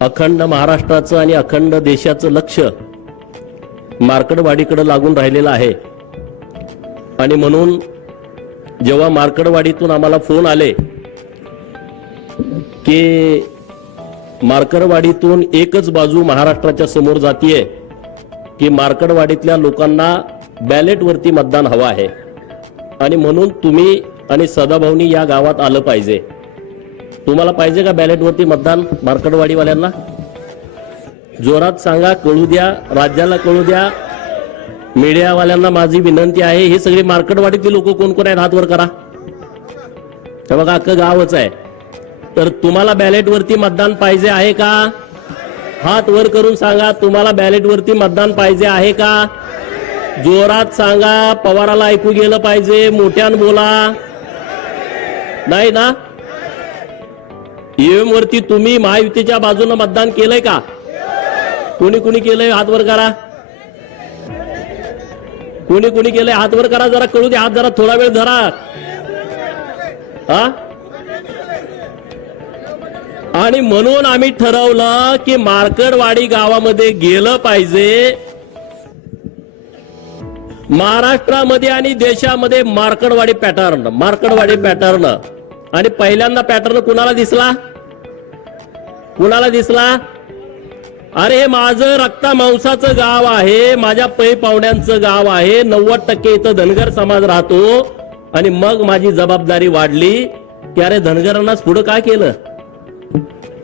अखंड महाराष्ट्राचं आणि अखंड देशाचं लक्ष मार्कडवाडीकडे लागून राहिलेलं आहे. आणि म्हणून जेव्हा मार्कडवाडीतून आम्हाला फोन आले की मार्कडवाडीतून एकच बाजू महाराष्ट्राच्या समोर जातीये की मार्कडवाडीतल्या लोकांना बॅलेटवरती मतदान हवं आहे आणि म्हणून तुम्ही आणि सदाभाऊनी या गावात आलं पाहिजे. तुम्हाला पाहिजे का बॅलेटवरती मतदान? मार्कडवाडीवाल्यांना जोरात सांगा, कळू द्या, राज्याला कळू द्या. मीडियावाल्यांना माझी विनंती आहे, हे सगळे मार्कडवाडीतले लोक कोण कोण आहेत हात वर करा. हे बघा अख्खं गावच आहे. तर तुम्हाला बॅलेटवरती मतदान पाहिजे आहे का? हात वर करून सांगा, तुम्हाला बॅलेटवरती मतदान पाहिजे आहे का? जोरात सांगा, पवाराला ऐकू गेलं पाहिजे, मोठ्यानं बोला. नाही ना? ईव्हीएम वरती तुम्ही महायुतीच्या बाजूने मतदान केलंय का? कोणी कोणी केलंय हात वर करा. कोणी कोणी केलंय हात वर करा, जरा कळू दे. हात जरा थोडा वेळ धरा. हा, आणि म्हणून आम्ही ठरवलं की मार्कडवाडी गावामध्ये गेलं पाहिजे. महाराष्ट्रामध्ये आणि देशामध्ये मार्कडवाडी पॅटर्न. आणि पहिल्यांदा पॅटर्न कुणाला दिसला? कुणाला दिसला? अरे हे माझं रक्ता मांसाचं गाव आहे, माझ्या पै पाहुण्यांचं गाव आहे, 90% इथं धनगर समाज राहतो. आणि मग माझी जबाबदारी वाढली की अरे धनगरांनाच पुढं काय केलं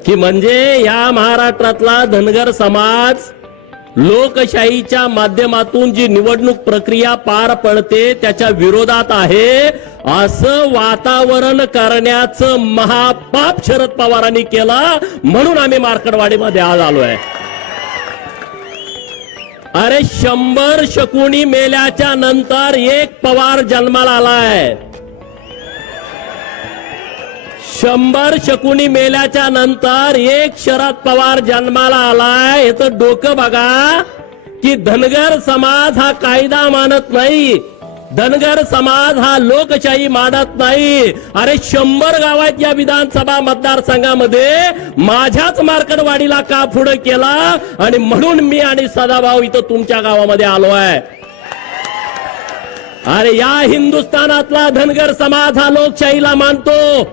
की म्हणजे या महाराष्ट्रातला धनगर समाज लोकशाहीच्या माध्यमातून जी निवडणूक प्रक्रिया पार पडते त्याच्या विरोधात आहे असं वातावरण करण्याचं महापाप शरद पवारांनी केलं. म्हणून आम्ही मार्कडवाडीमध्ये आज आलोय. अरे 100 शकुनी मेल्याच्या नंतर एक पवार जन्माला आलाय. 100 शकुनी मेल्याच्या नंतर एक शरद पवार जन्माला आलाय. हे तर डोकं बघा की धनगर समाज हा कायदा मानत नाही, धनगर समाज हा लोकशाही मानत नाही. अरे 100 गाव आहेत या विधानसभा मतदारसंघामध्ये, माझ्याच मार्कडवाडीला का पुढे केला? आणि म्हणून मी आणि सदाभाऊ इथं तुमच्या गावामध्ये आलो आहे. अरे या हिंदुस्थानातला धनगर समाज हा लोकशाहीला मानतो.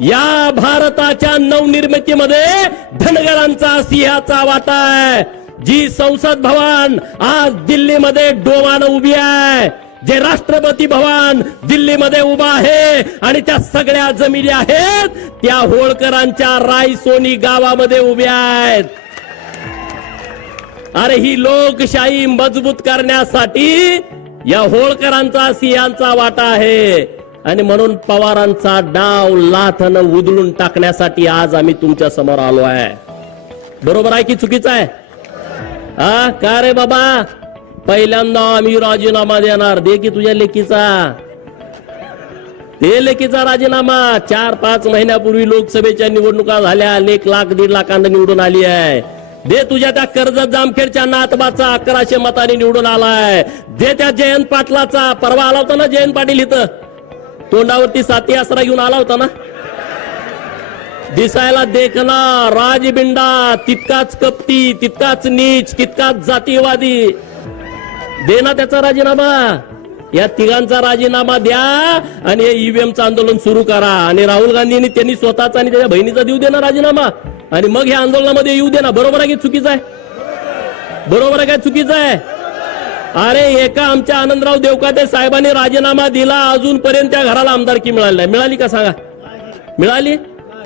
या भारताच्या नवनिर्मितीमध्ये धनगरांचा सिंहाचा वाटा आहे. जी संसद भवन आज दिल्लीमध्ये डोमानं उभी आहे, जे राष्ट्रपती भवन दिल्लीमध्ये उभा आहे आणि त्या सगळ्या जमिनी आहेत त्या होळकरांच्या रायसोनी गावामध्ये उभ्या आहेत. अरे ही लोकशाही मजबूत करण्यासाठी या होळकरांचा सिंहाचा वाटा आहे. आणि म्हणून पवारांचा डाव लाथानं उधळून टाकण्यासाठी आज आम्ही तुमच्या समोर आलो आहे. बरोबर आहे की चुकीचं आहे? हा का रे बाबा? पहिल्यांदा आम्ही राजीनामा देणार. दे की तुझ्या लेकीचा, ते लेकीचा राजीनामा. 4-5 महिन्यापूर्वी लोकसभेच्या निवडणुका झाल्या, 1 लाख 1.5 लाखांना निवडून आली आहे. दे तुझ्या त्या कर्जत जामखेडच्या नातबाचा 1100 मतांनी निवडून आलाय. दे त्या जयंत पाटलाचा, परवा आला होता ना जयंत पाटील इथं, तोंडावरती साथी आसरा घेऊन आला होता ना. दिसायला देखना राजबिंडा, तितकाच कपटी, तितकाच नीच, तितकाच जातीवादी. दे ना त्याचा राजीनामा. या तिघांचा राजीनामा द्या आणि हे ईव्हीएमचं आंदोलन सुरू करा. आणि राहुल गांधींनी त्यांनी स्वतःचा आणि त्याच्या बहिणीचा देऊ दे ना राजीनामा आणि मग या आंदोलनामध्ये येऊ दे ना. बरोबर आहे की चुकीचं आहे? बरोबर आहे काय चुकीचं आहे? अरे एका आमच्या आनंदराव देवकाते साहेबांनी राजीनामा दिला, अजूनपर्यंत त्या घराला आमदारकी मिळाली नाही. मिळाली का सांगा? मिळाली?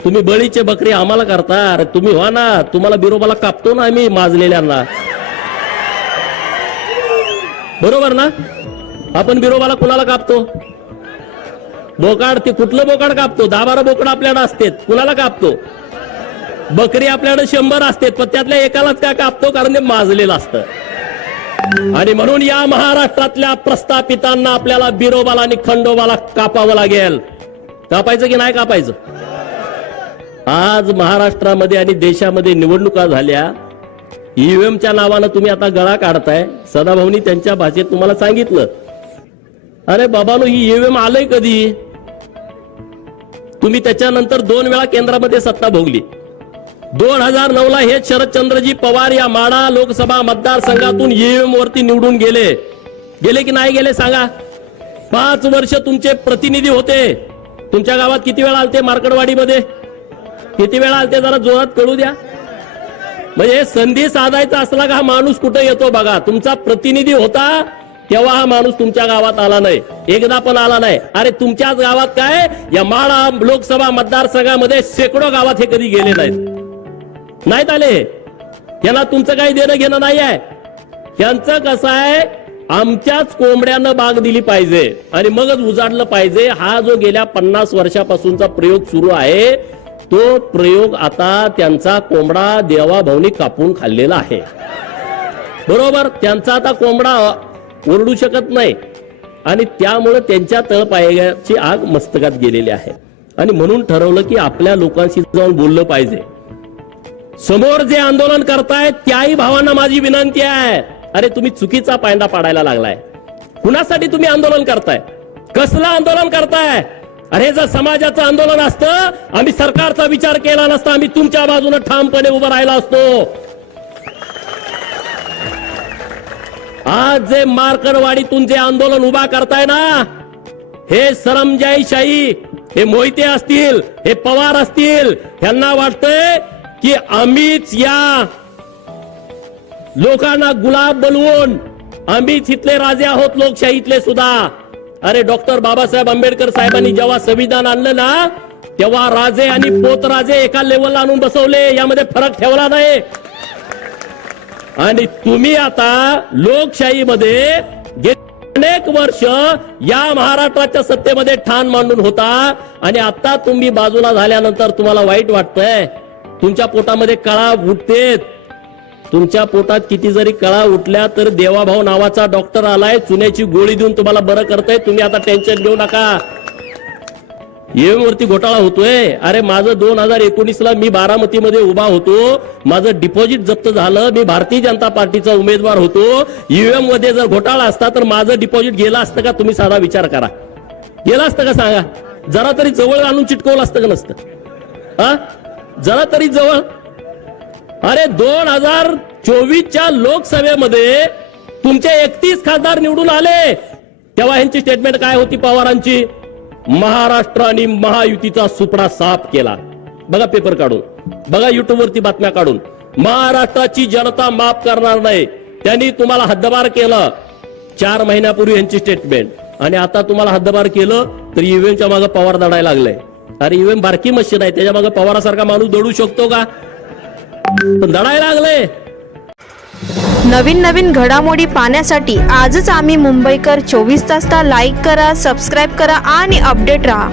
तुम्ही बळीचे बकरी आम्हाला करता. अरे तुम्ही व्हा ना, तुम्हाला बिरोबाला कापतो ना आम्ही माजलेल्यांना. बरोबर ना? आपण बिरोबाला कुणाला कापतो? बोकाड. ते कुठलं बोकाड कापतो? 10-12 बोकड आपल्याला असते, कुणाला कापतो? बकरी आपल्याकडे 100 असते, पण त्यातल्या एकालाच काय कापतो? कारण ते माजलेलं असतं. आणि म्हणून या महाराष्ट्रातल्या प्रस्थापितांना आपल्याला बिरोबाला आणि खंडोबाला कापावं लागेल. कापायचं की नाही कापायचं? आज महाराष्ट्रामध्ये आणि देशामध्ये निवडणुका झाल्या, ईव्हीएमच्या नावानं तुम्ही आता गळा काढताय. सदाभाऊनी त्यांच्या भाषेत तुम्हाला सांगितलं, अरे बाबांनो ही ईव्हीएम आलंय कधी? तुम्ही त्याच्यानंतर 2 वेळा केंद्रामध्ये सत्ता भोगली. 2009 ला हे शरदचंद्रजी पवार या माढा लोकसभा मतदारसंघातून ईव्हीएम वरती निवडून गेले की नाही गेले सांगा? 5 वर्ष तुमचे प्रतिनिधी होते. तुमच्या गावात किती वेळा आलते? मार्कडवाडीमध्ये किती वेळा आलते? जरा जोरात कळू द्या. म्हणजे संधी साधायचा असला का हा माणूस कुठे येतो बघा. तुमचा प्रतिनिधी होता तेव्हा हा माणूस तुमच्या गावात आला नाही, एकदा पण आला नाही. अरे तुमच्याच गावात काय, या माढा लोकसभा मतदारसंघामध्ये शेकडो गावात हे कधी गेले नाहीत आले. त्यांना तुमचं काही देणं घेणं नाही आहे. त्यांचं कसं आहे, आमच्याच कोंबड्यानं बाग दिली पाहिजे आणि मगच उजाडलं पाहिजे. हा जो गेल्या 50 वर्षापासूनचा प्रयोग सुरू आहे, तो प्रयोग आता त्यांचा कोंबडा देवाभाऊनी कापून खाल्लेला आहे. बरोबर, त्यांचा आता कोंबडा ओरडू शकत नाही आणि त्यामुळे त्यांच्या तळपायाची आग मस्तकात गेलेली आहे. आणि म्हणून ठरवलं की आपल्या लोकांशी जाऊन बोललं पाहिजे. समोर जे आंदोलन करतायत त्याही भावांना माझी विनंती आहे, अरे तुम्ही चुकीचा पायंडा पाडायला लागलाय. कुणासाठी तुम्ही आंदोलन करताय? कसलं आंदोलन करताय? अरे जर समाजाचं आंदोलन असतं, आम्ही सरकारचा विचार केला नसता, आम्ही तुमच्या बाजूने ठामपणे उभं राहिला असतो. आज जे मार्कडवाडीतून जे आंदोलन उभा करताय ना, हे सरंजाईशाही, हे मोहिते असतील, हे पवार असतील, ह्यांना वाटतंय की आम्हीच या लोकांना गुलाब बनवून आम्हीच इथले राजे आहोत, लोकशाहीतले सुद्धा. अरे डॉक्टर बाबासाहेब आंबेडकर साहेबांनी जेव्हा संविधान आणलं ना, तेव्हा राजे आणि पोतराजे एका लेवलला आणून बसवले, यामध्ये फरक ठेवला नाही. आणि तुम्ही आता लोकशाहीमध्ये अनेक वर्ष या महाराष्ट्राच्या सत्तेमध्ये ठाण मांडून होता आणि आता तुम्ही बाजूला झाल्यानंतर तुम्हाला वाईट वाटतंय. तुमच्या पोटामध्ये कळा उठतेत. तुमच्या पोटात किती जरी कळा उठल्या तर देवाभाऊ नावाचा डॉक्टर आलाय, चुन्याची गोळी देऊन तुम्हाला बरं करताय. तुम्ही आता टेन्शन घेऊ नका. ईव्हीएम वरती घोटाळा होतोय. अरे माझं 2019 ला मी बारामतीमध्ये उभा होतो, माझं डिपॉझिट जप्त झालं, मी भारतीय जनता पार्टीचा उमेदवार होतो. ईव्हीएम मध्ये जर घोटाळा असता तर माझं डिपॉझिट गेलं असतं का? तुम्ही साधा विचार करा, गेलं असतं का सांगा? जरा तरी जवळ आणून चिटकवलं असतं का नसतं? हा, जरा तरी जवळ. अरे 2024च्या लोकसभेमध्ये तुमचे 31 खासदार निवडून आले, तेव्हा ह्यांची स्टेटमेंट काय होती पवारांची? महाराष्ट्र आणि महायुतीचा सुपडा साफ केला. बघा पेपर काढून, बघा युट्यूब वरती बातम्या काढून. महाराष्ट्राची जनता माफ करणार नाही, त्यांनी तुम्हाला हद्दपार केलं. 4 महिन्यापूर्वी यांची स्टेटमेंट. आणि आता तुम्हाला हद्दपार केलं तर ईव्हीएमच्या मागे पवार दडायला लागलाय. अरे ईव्हीएम बारकी मशीन आहे, त्याच्या मागे पवारासारखा माणूस दडू शकतो का? पण दडायला लागले. नवीन नवीन घडामोडी पाहण्यासाठी आजच आम्ही मुंबईकर 24 तासला लाईक करा, सबस्क्राईब करा आणि अपडेट रहा.